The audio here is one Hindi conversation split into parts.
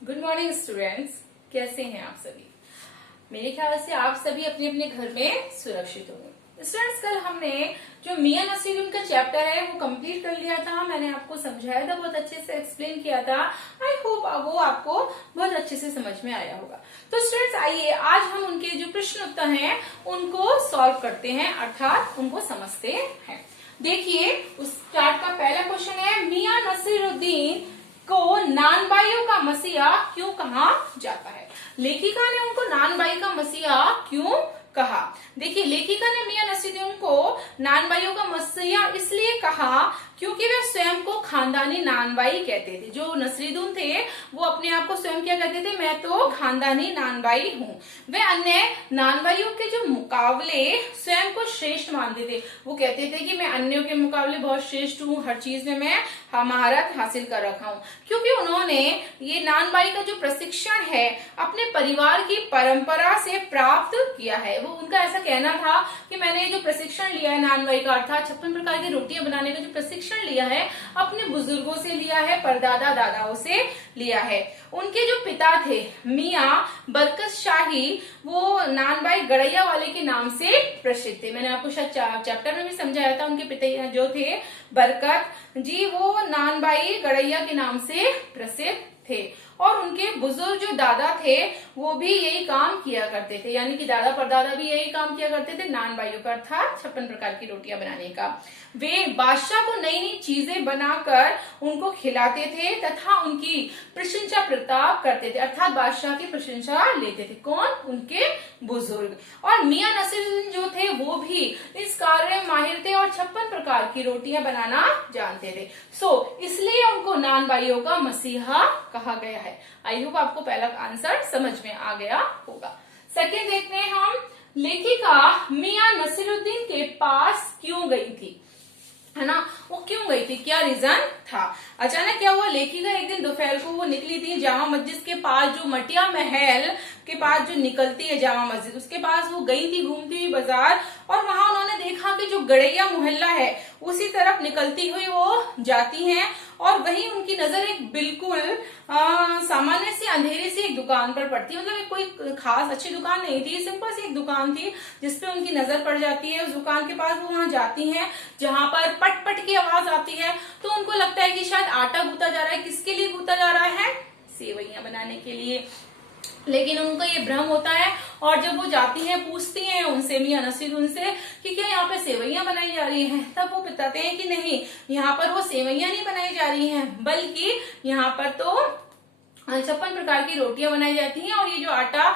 गुड मॉर्निंग स्टूडेंट्स, कैसे हैं आप सभी। मेरे ख्याल से आप सभी अपने अपने घर में सुरक्षित होंगे। स्टूडेंट्स, कल हमने जो मियां नसीरुद्दीन का चैप्टर है वो कंप्लीट कर लिया था। मैंने आपको समझाया था, बहुत अच्छे से एक्सप्लेन किया था। आई होप वो आपको बहुत अच्छे से समझ में आया होगा। तो स्टूडेंट्स, आइए आज हम उनके जो प्रश्न उत्तर हैं उनको सॉल्व करते हैं, अर्थात उनको समझते हैं। देखिए, उस चार्ट का पहला क्वेश्चन है, मियां नसीरुद्दीन को नानबाइयों का मसीहा क्यों कहा जाता है। लेखिका ने उनको नानबाई का मसीहा क्यों कहा। देखिए, लेखिका ने मियां नसीरुद्दीन को नानबाइयों का मसीहा इसलिए कहा क्योंकि वे स्वयं को खानदानी नानबाई कहते थे। जो नसीरुद्दीन थे वो अपने आप को स्वयं क्या कहते थे, मैं तो खानदानी नानबाई हूँ। वे अन्य नानबाइयों के जो मुकाबले स्वयं को श्रेष्ठ मानते थे। वो कहते थे कि मैं अन्यों के मुकाबले बहुत श्रेष्ठ हूँ, हर चीज में मैं महारत हासिल कर रखा हूँ, क्योंकि उन्होंने ये नानबाई का जो प्रशिक्षण है अपने परिवार की परंपरा से प्राप्त किया है। वो उनका ऐसा कहना था कि मैंने जो प्रशिक्षण लिया है नानबाई का, अर्थात 56 प्रकार की रोटियां बनाने का जो प्रशिक्षण लिया है अपने बुजुर्गों से लिया है, परदादा दादाओं से लिया है। उनके जो पिता थे मियां बरकत शाही, वो नानबाई गड़ैया वाले के नाम से प्रसिद्ध थे। मैंने आपको शायद चैप्टर में भी समझाया था, उनके पिता जो थे बरकत जी, वो नानबाई गड़ैया के नाम से प्रसिद्ध थे। और उनके बुजुर्ग जो दादा थे वो भी यही काम किया करते थे, यानी कि दादा परदादा भी यही काम किया करते थे नानबाइयों का, अर्थात 56 प्रकार की रोटियां बनाने का। वे बादशाह को नई नई चीजें बनाकर उनको खिलाते थे तथा उनकी प्रशंसा प्रताप करते थे, अर्थात बादशाह की प्रशंसा लेते थे। कौन? उनके बुजुर्ग। और मियां नसीरुद्दीन जो थे वो भी इस कार्य में माहिर थे और 56 प्रकार की रोटियां बनाना जानते थे। इसलिए उनको नानबाइयों का मसीहा कहा गया है। आई होप आपको पहला आंसर समझ में आ गया होगा। सेकंड देखते हैं हम, लेखिका मियां नसीरुद्दीन के पास क्यों गई थी, है ना। वो क्यों गई थी, क्या रीजन था। अचानक क्या हुआ, लेखिका एक दिन दोपहर को वो निकली थी जामा मस्जिद के पास, जो मटिया महल के पास जो निकलती है जामा मस्जिद, उसके पास वो गई थी घूमती हुई बाजार। और वहां उन्होंने देखा कि जो गड़ैया मोहल्ला है उसी तरफ निकलती हुई वो जाती हैं। और वहीं उनकी नजर एक बिल्कुल सामान्य सी अंधेरी सी एक दुकान पर पड़ती है। मतलब कोई खास अच्छी दुकान नहीं थी, सिंपल सी एक दुकान थी जिसपे उनकी नजर पड़ जाती है। उस दुकान के पास वो वहां जाती हैं जहां पर पट पट की आवाज आती है। तो उनको लगता है कि शायद आटा गूंथा जा रहा है। किसके लिए गूंथा जा रहा है? सेवइयां बनाने के लिए। लेकिन उनको ये भ्रम होता है और जब वो जाती हैं पूछती हैं उनसे, मियां नसीरुद्दीन से, कि क्या यहाँ पे सेवइयां बनाई जा रही हैं, तब वो बताते हैं कि नहीं, यहाँ पर वो सेवइयां नहीं बनाई जा रही हैं, बल्कि यहाँ पर तो 56 प्रकार की रोटियां बनाई जाती हैं। और ये जो आटा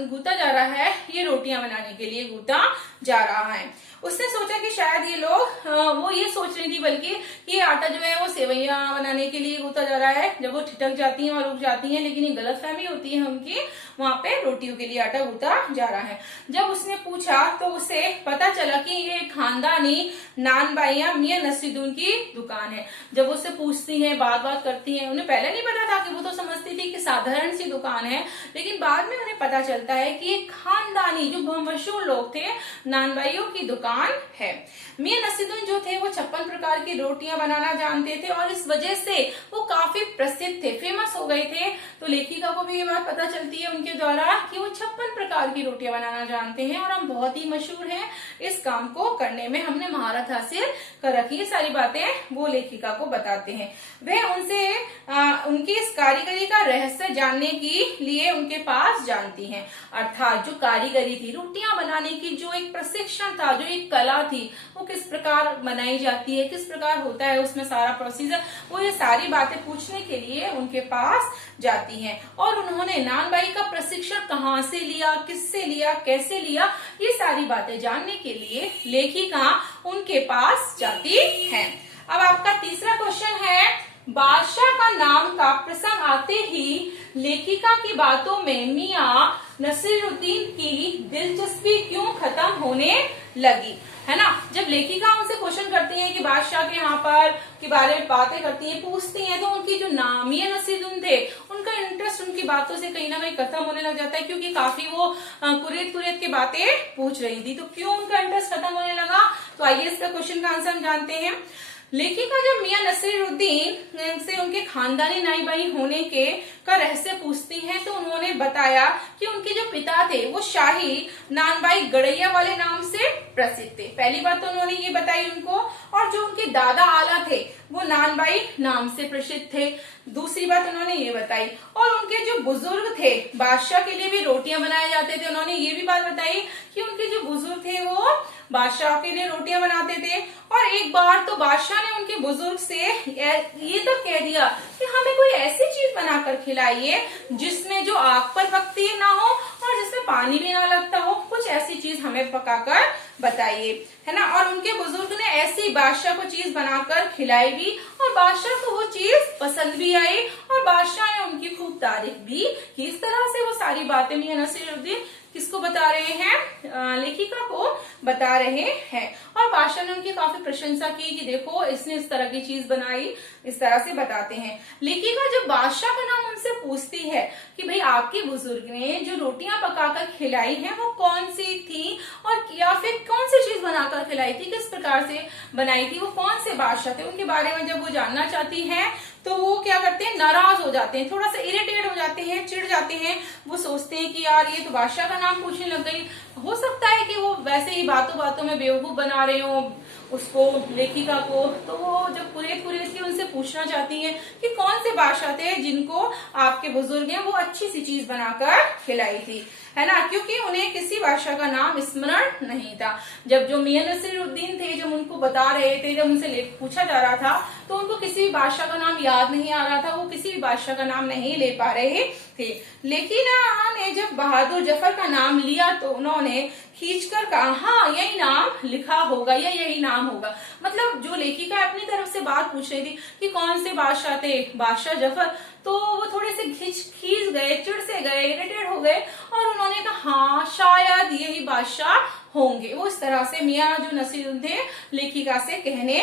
गूंथा जा रहा है ये रोटियां बनाने के लिए गूंथा जा रहा है। उसने सोचा कि शायद ये लोग वो ये सोच रही थी बल्कि ये आटा जो है वो सेवइयां बनाने के लिए गूंथा जा रहा है। जब वो ठिठक जाती हैं और रुक जाती हैं, लेकिन ये गलतफहमी होती है उनकी, वहां पे रोटियों के लिए आटा गूंथा जा रहा है। जब उसने पूछा तो उसे पता चला कि ये खानदानी नानबाइयां मियां नसीरुद्दीन की दुकान है। जब उससे पूछती हैं, बात करती हैं, उन्हें पहले नहीं पता था कि वो तो समझती थी कि साधारण सी दुकान है, लेकिन बाद में उन्हें पता चलता है कि ये खानदानी जो मशहूर लोग थे नानबाइयों की दुकान है। मियां नसीरुद्दीन जो थे वो 56 प्रकार की रोटियां बनाना जानते थे और इस वजह से वो काफी प्रसिद्ध थे, फेमस हो गए थे। तो लेखिका को भी ये बात पता चलती है उनके द्वारा कि वो 56 प्रकार की रोटियां बनाना जानते हैं और हम बहुत ही मशहूर हैं इस काम को करने में, हमने महारत हासिल कर रखी है। सारी बातें वो लेखिका को बताते हैं। वह उनसे उनकी इस कारीगरी का रहस्य जानने के लिए उनके पास जानती हैं, अर्थात जो कारीगरी थी, रोटियां बनाने की जो एक प्रशिक्षण था, जो एक कला थी, वो किस प्रकार बनाई जाती है, किस प्रकार होता है उसमें सारा प्रोसीजर, वो ये सारी बातें पूछने के लिए उनके पास जाती हैं। और उन्होंने नानबाई का प्रशिक्षण कहाँ से लिया, किससे लिया, कैसे लिया, ये सारी बातें जानने के लिए लेखिका उनके पास जाती है। अब आपका तीसरा क्वेश्चन है, बादशाह का नाम का प्रसंग आते ही लेखिका की बातों में मियां नसीरुद्दीन की दिलचस्पी क्यों खत्म होने लगी, है ना। जब लेखिका उनसे क्वेश्चन करती हैं कि बादशाह के यहाँ पर के बारे में बातें करती हैं, पूछती हैं, तो उनकी जो मियां नसीरुद्दीन थे उनका इंटरेस्ट उनकी बातों से कहीं ना कहीं खत्म होने लग जाता है, क्योंकि काफी वो कुरेद की बातें पूछ रही थी। तो क्यों उनका इंटरेस्ट खत्म होने लगा, तो आइए इसका क्वेश्चन का आंसर हम जानते हैं। लेखिका जब मियां नसीरुद्दीन से उनके खानदानी नाई बाई होने के का रहस्य पूछती हैं तो उन्होंने बताया कि उनके जो पिता थे वो शाही नानबाई गड़ैया वाले नाम से प्रसिद्ध थे। पहली बात तो उन्होंने ये बताई उनको, और जो उनके दादा आला थे वो नानबाई नाम से प्रसिद्ध थे। दूसरी बात उन्होंने ये बताई, और उनके जो बुजुर्ग थे बादशाह के लिए भी रोटियां बनाए जाते थे। उन्होंने ये भी बात बताई कि उनके जो बुजुर्ग थे वो बादशाह के लिए रोटियां बनाते थे। और एक बार तो बादशाह ने उनके बुजुर्ग से ये तक कह दिया कि हमें कोई ऐसी चीज बनाकर खिलाइए जिसमें जो आग पर पकती ना हो और जिसमें पानी भी ना लगता हो, कुछ ऐसी चीज हमें पकाकर बताइए, है ना। और उनके बुजुर्ग ने ऐसी बादशाह को चीज बनाकर खिलाई भी, और बादशाह को वो चीज पसंद भी आई, और बादशाह ने उनकी खूब तारीफ भी की। इस तरह से वो सारी बातें मियां नसीरुद्दीन किसको बता रहे हैं, लेखिका को बता रहे हैं। और बादशाह ने उनकी काफी प्रशंसा की कि देखो इसने इस तरह की चीज बनाई, इस तरह से बताते हैं। लेखिका जब बादशाह का नाम उनसे पूछती है कि भाई आपके बुजुर्ग ने जो रोटियां पकाकर खिलाई हैं वो कौन सी थी, और या फिर कौन सी चीज बनाकर खिलाई थी, किस प्रकार से बनाई थी, वो कौन से बादशाह थे, उनके बारे में जब वो जानना चाहती हैं तो वो क्या करते हैं, नाराज हो जाते हैं, थोड़ा सा इरिटेट हो जाते हैं, चिढ़ जाते हैं। वो सोचते हैं कि यार ये तो बादशाह का नाम पूछने लग गई। हो सकता है कि वो वैसे ही बातों बातों में बेवकूफ बना रहे हो उसको, लेखिका को। तो वो जब पूरे उनसे पूछना चाहती हैं कि कौन से बादशाह थे जिनको आपके बुजुर्ग हैं वो अच्छी सी चीज बनाकर खिलाई थी, है ना, क्योंकि उन्हें किसी बादशाह का नाम स्मरण नहीं था। जब जो मियां नसीरुद्दीन थे जब उनको बता रहे थे, जब उनसे पूछा जा रहा था तो उनको किसी भी बादशाह का नाम याद नहीं आ रहा था, वो किसी भी बादशाह का नाम नहीं ले पा रहे थे। लेकिन ने जब बहादुर जफर का नाम लिया तो उन्होंने खींचकर कहा हाँ यही नाम लिखा होगा या यही नाम होगा। मतलब जो लेखिका अपनी तरफ से बात पूछ रही थी कि कौन से बादशाह थे, बादशाह जफर, तो वो थोड़े से खींच गए, चिढ़ से गए, इरिटेट हो गए, और उन्होंने कहा हाँ शायद यही बादशाह होंगे। वो इस तरह से मियां जो नसीरुद्दीन थे लेखिका से कहने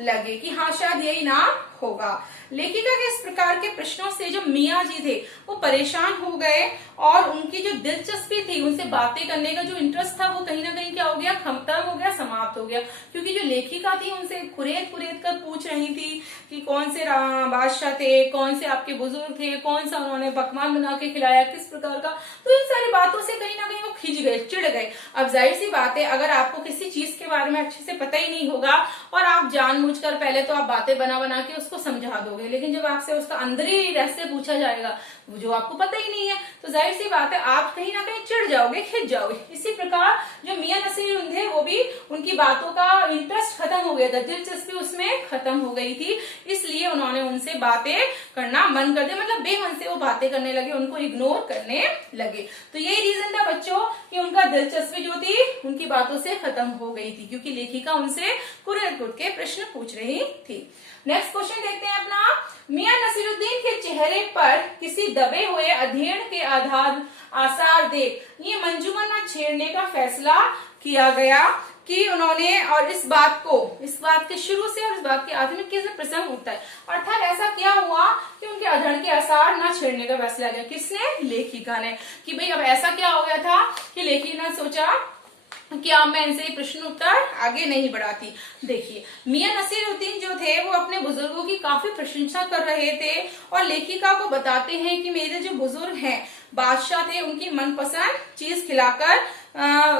लगे कि हाँ शायद यही नाम होगा। लेखिका के इस प्रकार के प्रश्नों से जो मियां जी थे वो परेशान हो गए, और उनकी जो दिलचस्पी थी उनसे बातें करने का जो इंटरेस्ट था वो कहीं ना कहीं क्या हो गया, खत्म हो गया, समाप्त हो गया। क्योंकि जो लेखिका थी उनसे कुरेद कर पूछ रही थी कि कौन से बादशाह थे, कौन से आपके बुजुर्ग थे, कौन सा उन्होंने पकवान बना के खिलाया, किस प्रकार का। तो इन सारी बातों से कहीं ना कहीं वो खिंच गए, चिढ़ गए। अब जाहिर सी बात है, अगर आपको किसी चीज के बारे में अच्छे से पता ही नहीं होगा और आप जानबूझकर पहले तो आप बातें बना के उसको समझा दोगे, लेकिन जब आपसे उसका अंदरी रहस्य पूछा जाएगा जो आपको पता ही नहीं है तो जाहिर सी बात है आप कहीं ना कहीं चिढ़ जाओगे, खिंच जाओगे। इसी प्रकार जो मियां नसीरुद्दीन थे वो भी, उनकी बातों का इंटरेस्ट खत्म हो गया था, दिलचस्पी उसमें खत्म हो गई थी, इसलिए उन्होंने उनसे बातें करना बंद कर दिया। मतलब बेमन से वो बातें करने लगे, उनको इग्नोर करने लगे। तो यही रीजन था बच्चों कि उनका दिलचस्पी जो थी उनकी बातों से खत्म हो गई थी, क्योंकि लेखिका उनसे कुरेद के प्रश्न पूछ रही थी। नेक्स्ट क्वेश्चन देखते हैं अपना। मियां नसीरुद्दीन के चेहरे पर किसी दबे हुए अध्ययन के आसार देख ये मंजूमन न छेड़ने का फैसला किया गया कि उन्होंने, और इस बात के शुरू से और इस बात के आखिर में किस प्रसंग उठता है, अर्थात ऐसा क्या हुआ कि उनके अध्ययन के आसार न छेड़ने का फैसला किया। किसने? लेखिका ने। कि भाई अब ऐसा क्या हो गया था कि लेखिका ने सोचा कि अब मैं इनसे प्रश्न उत्तर आगे नहीं बढ़ाती। देखिए मियां नसीरुद्दीन जो थे वो अपने बुजुर्गों की काफी प्रशंसा कर रहे थे, और लेखिका को बताते हैं कि मेरे जो बुजुर्ग हैं बादशाह थे, उनकी मनपसंद चीज खिलाकर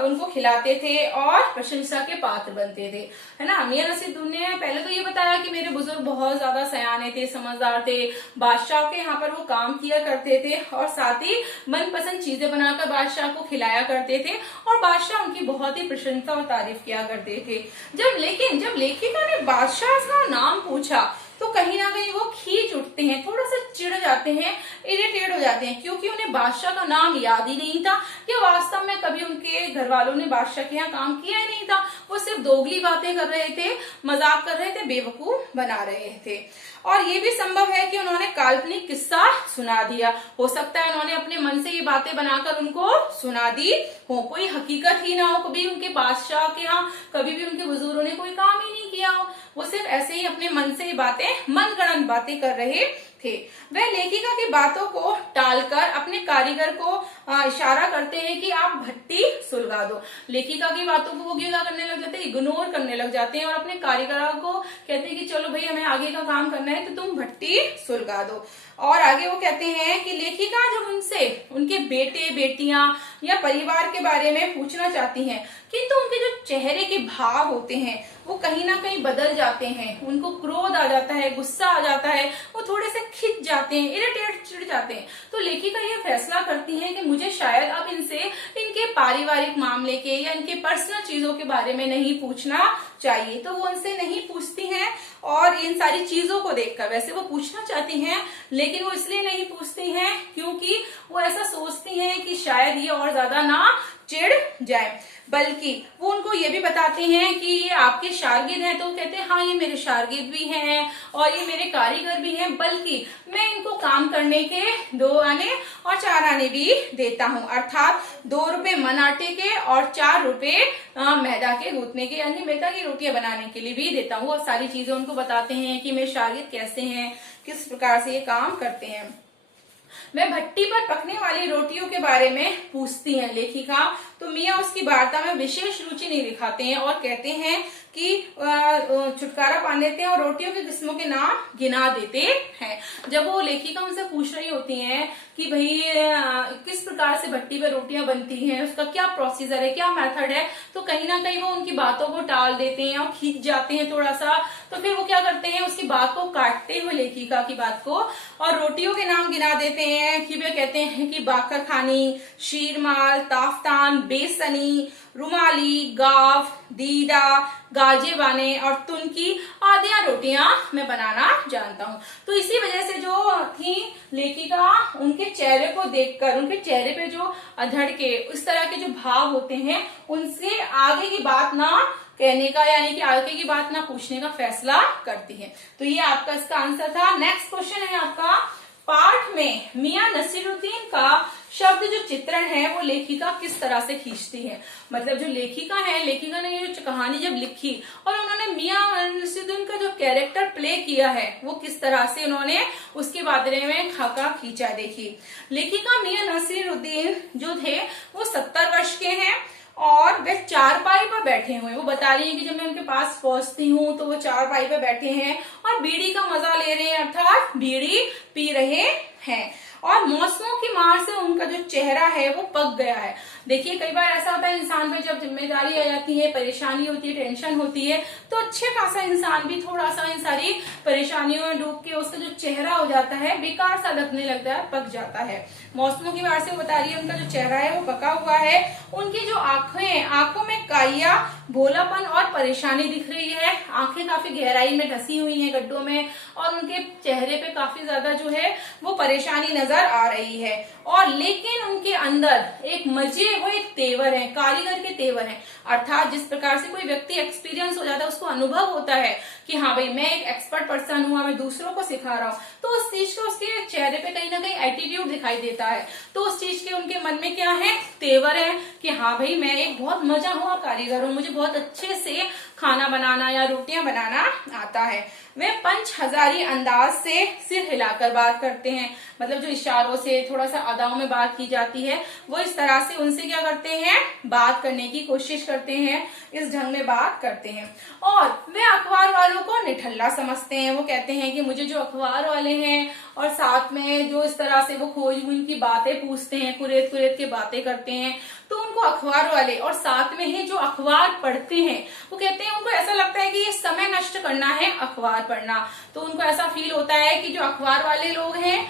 उनको खिलाते थे और प्रशंसा के पात्र बनते थे, है ना। मियां नसीरुद्दीन ने पहले तो ये बताया कि मेरे बुजुर्ग बहुत ज्यादा सयाने थे, समझदार थे, बादशाह के यहाँ पर वो काम किया करते थे और साथ ही मनपसंद चीजें बनाकर बादशाह को खिलाया करते थे, और बादशाह उनकी बहुत ही प्रशंसा और तारीफ किया करते थे। जब लेखिका ने बादशाह का नाम पूछा तो कहीं ना कहीं वो खींच उठते हैं, थोड़ा सा चिढ़ जाते हैं, इरिटेट हो जाते हैं, क्योंकि उन्हें बादशाह का नाम याद ही नहीं था, या वास्तव में कभी उनके घर वालों ने बादशाह के यहाँ काम किया ही नहीं था। वो सिर्फ दोगली बातें कर रहे थे, मजाक कर रहे थे, बेवकूफ बना रहे थे। और ये भी संभव है कि उन्होंने काल्पनिक किस्सा सुना दिया, हो सकता है उन्होंने अपने मन से ये बातें बनाकर उनको सुना दी हो, कोई हकीकत ही ना हो, कभी उनके बादशाह के यहाँ कभी भी उनके बुजुर्गों ने कोई काम ही नहीं किया हो, वो सिर्फ ऐसे ही अपने मन से बातें, मनगढ़ंत बातें कर रहे थे। वह लेखिका की बातों को टालकर अपने कारीगर को इशारा करते हैं कि आप भट्टी सुलगा दो। लेखिका की बातों को वो क्या करने लग जाते हैं, इग्नोर करने लग जाते हैं और अपने कारीगर को कहते हैं कि चलो भाई हमें आगे का काम करना है तो तुम भट्टी सुलगा दो। और आगे वो कहते हैं कि लेखिका जब उनसे उनके बेटे बेटियां या परिवार के बारे में पूछना चाहती हैं, किंतु उनके जो चेहरे के भाव होते हैं वो कहीं ना कहीं बदल जाते हैं, उनको क्रोध आ जाता है, गुस्सा आ जाता है, वो थोड़े से खिंच जाते हैं, इरिटेट चिढ़ जाते हैं। तो लेखिका ये फैसला करती है कि मुझे शायद अब इनसे इनके पारिवारिक मामले के या इनके पर्सनल चीजों के बारे में नहीं पूछना चाहिए। तो वो उनसे नहीं पूछती हैं और इन सारी चीजों को देखकर, वैसे वो पूछना चाहती हैं लेकिन वो इसलिए नहीं पूछती हैं क्योंकि वो ऐसा सोचती हैं कि शायद ये और ज्यादा ना चिढ़ जाए। बल्कि वो उनको ये भी बताते हैं कि ये आपके शागिर्द हैं, तो कहते हैं हाँ ये मेरे शागिर्द भी हैं और ये मेरे कारीगर भी हैं, बल्कि मैं इनको काम करने के 2 आने और 4 आने भी देता हूँ, अर्थात 2 रुपए मन आटे के और 4 रुपए मैदा के गूंथने के यानी मैदा की रोटियां बनाने के लिए भी देता हूँ। और सारी चीजें उनको बताते हैं कि मेरे शागिर्द कैसे हैं, किस प्रकार से ये काम करते हैं। मैं भट्टी पर पकने वाली रोटियों के बारे में पूछती हैं लेखिका, तो मियाँ उसकी वार्ता में विशेष रुचि नहीं दिखाते हैं और कहते हैं कि छुटकारा पा लेते हैं और रोटियों की किस्मों के नाम गिना देते हैं। जब वो लेखिका उनसे पूछ रही होती हैं कि भाई किस प्रकार से भट्टी पर रोटियां बनती हैं, उसका क्या प्रोसीजर है, क्या मेथड है, तो कहीं ना कहीं वो उनकी बातों को टाल देते हैं और खींच जाते हैं थोड़ा सा। तो फिर वो क्या करते हैं, उसकी बात को काटते हुए लेखिका की बात को और रोटियों के नाम गिना देते हैं कि वे कहते हैं कि बाकर खानी, शीरमाल, ताफ्तान, बेसनी, रुमाली, गाव, दीदा, गाजे बाने और तुनकी आदियां रोटियां मैं बनाना जानता हूँ। तो इसी वजह से जो थी लेखिका उनके चेहरे को देखकर, उनके चेहरे पे जो अधड़ के इस तरह के जो भाव होते हैं उनसे आगे की बात ना कहने का यानी कि आगे की बात ना पूछने का फैसला करती है। तो ये आपका इसका आंसर था। नेक्स्ट क्वेश्चन है आपका, पाठ में मियां नसीरुद्दीन का शब्द जो चित्रण है वो लेखिका किस तरह से खींचती है। मतलब जो लेखिका है, लेखिका ने ये कहानी जब लिखी और उन्होंने मियां नसीरुद्दीन का जो कैरेक्टर प्ले किया है वो किस तरह से उन्होंने उसके बारे में खाका खींचा। देखिए, लेखिका मियां नसीरुद्दीन जो थे वो 70 वर्ष के हैं और वे चारपाई पर बैठे हुए हैं। वो बता रही है कि जब मैं उनके पास पहुंचती हूँ तो वो चारपाई पर बैठे हैं और बीड़ी का मजा ले रहे हैं, अर्थात बीड़ी पी रहे हैं और मौसमों की मार से उनका जो चेहरा है वो पक गया है। देखिए, कई बार ऐसा होता है इंसान पे जब जिम्मेदारी आ जाती है, परेशानी होती है, टेंशन होती है, तो अच्छे खासा इंसान भी थोड़ा सा इन सारी परेशानियों में डूब के उसका जो चेहरा हो जाता है बेकार सा लगने लगता है, पक जाता है। मौसमों की मार से बता रही है उनका जो चेहरा है वो पका हुआ है। उनकी जो आंखें, आंखों में काया, भोलापन और परेशानी दिख रही है। आंखें काफी गहराई में धसी हुई हैं गड्ढों में और उनके चेहरे पे काफी ज्यादा जो है वो परेशानी नजर आ रही है। और लेकिन उनके अंदर एक मजे हुए तेवर है, कारीगर के तेवर हैं, अर्थात जिस प्रकार से कोई व्यक्ति एक्सपीरियंस हो जाता है, उसको अनुभव होता है कि हाँ भाई मैं एक एक्सपर्ट पर्सन हूँ, मैं दूसरों को सिखा रहा हूँ, तो उस चीज को उसके चेहरे पे कहीं ना कहीं एटीट्यूड दिखाई देता है। तो उस चीज के उनके मन में क्या है, तेवर है कि हाँ भाई मैं एक बहुत मजा हुआ कारीगर हूँ, मुझे बहुत अच्छे से खाना बनाना या रोटियां बनाना आता है। वे पंच हजारी अंदाज से सिर हिलाकर बात करते हैं, मतलब जो इशारों से थोड़ा सा अदाओं में बात की जाती है वो इस तरह से उनसे क्या करते हैं, बात करने की कोशिश करते हैं, इस ढंग में बात करते हैं। और वे अखबार वालों को निठल्ला समझते हैं। वो कहते हैं कि मुझे जो अखबार वाले हैं और साथ में जो इस तरह से वो खोजबीन की बातें पूछते हैं, कुरेद कुरेद के बातें करते हैं, तो उनको अखबार वाले और साथ में ही जो अखबार पढ़ते हैं वो कहते हैं उनको ऐसा लगता है कि ये समय नष्ट करना है अखबार पढ़ना। तो उनको ऐसा फील होता है कि जो अखबार वाले लोग हैं,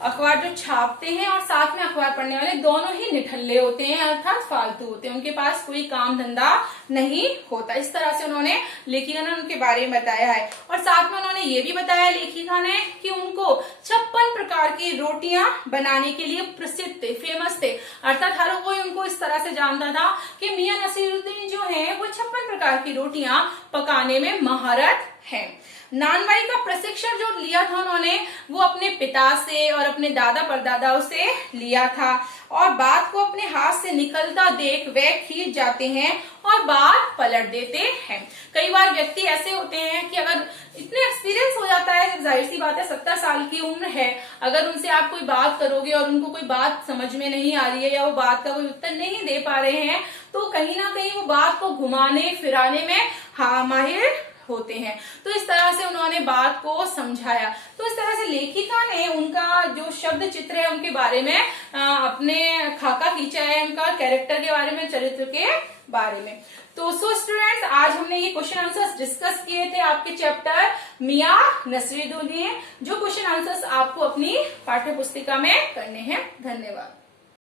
अखबार जो छापते हैं और साथ में अखबार पढ़ने वाले, दोनों ही निठल्ले होते हैं, अर्थात फालतू होते हैं, उनके पास कोई काम धंधा नहीं होता। इस तरह से उन्होंने लेखिका ने उनके बारे में बताया है। और साथ में उन्होंने ये भी बताया लेखिका ने कि उनको 56 प्रकार की रोटियां बनाने के लिए प्रसिद्ध थे, फेमस थे, अर्थात हर कोई उनको इस तरह से जानता था कि मियां नसीरुद्दीन जो है वो 56 प्रकार की रोटियां पकाने में महारत है। नानवाई का प्रशिक्षण जो लिया था उन्होंने वो अपने पिता से और अपने दादा परदादाओं से लिया था। और बात को अपने हाथ से निकलता देख वे खींच जाते हैं और बात पलट देते हैं। कई बार व्यक्ति ऐसे होते हैं कि अगर इतने एक्सपीरियंस हो जाता है, जाहिर सी बात है 70 साल की उम्र है, अगर उनसे आप कोई बात करोगे और उनको कोई बात समझ में नहीं आ रही है या वो बात का कोई उत्तर नहीं दे पा रहे हैं, तो कहीं ना कहीं वो बात को घुमाने फिराने में माहिर होते हैं। तो इस तरह से उन्होंने बात को समझाया। तो इस तरह से लेखिका ने उनका जो शब्द चित्र है उनके बारे में अपने खाका खींचा है, उनका कैरेक्टर के बारे में, चरित्र के बारे में। तो स्टूडेंट्स, आज हमने ये क्वेश्चन आंसर्स डिस्कस किए थे आपके चैप्टर मियां नसीरुद्दीन, जो क्वेश्चन आंसर्स आपको अपनी पाठ्य पुस्तिका में करने हैं। धन्यवाद।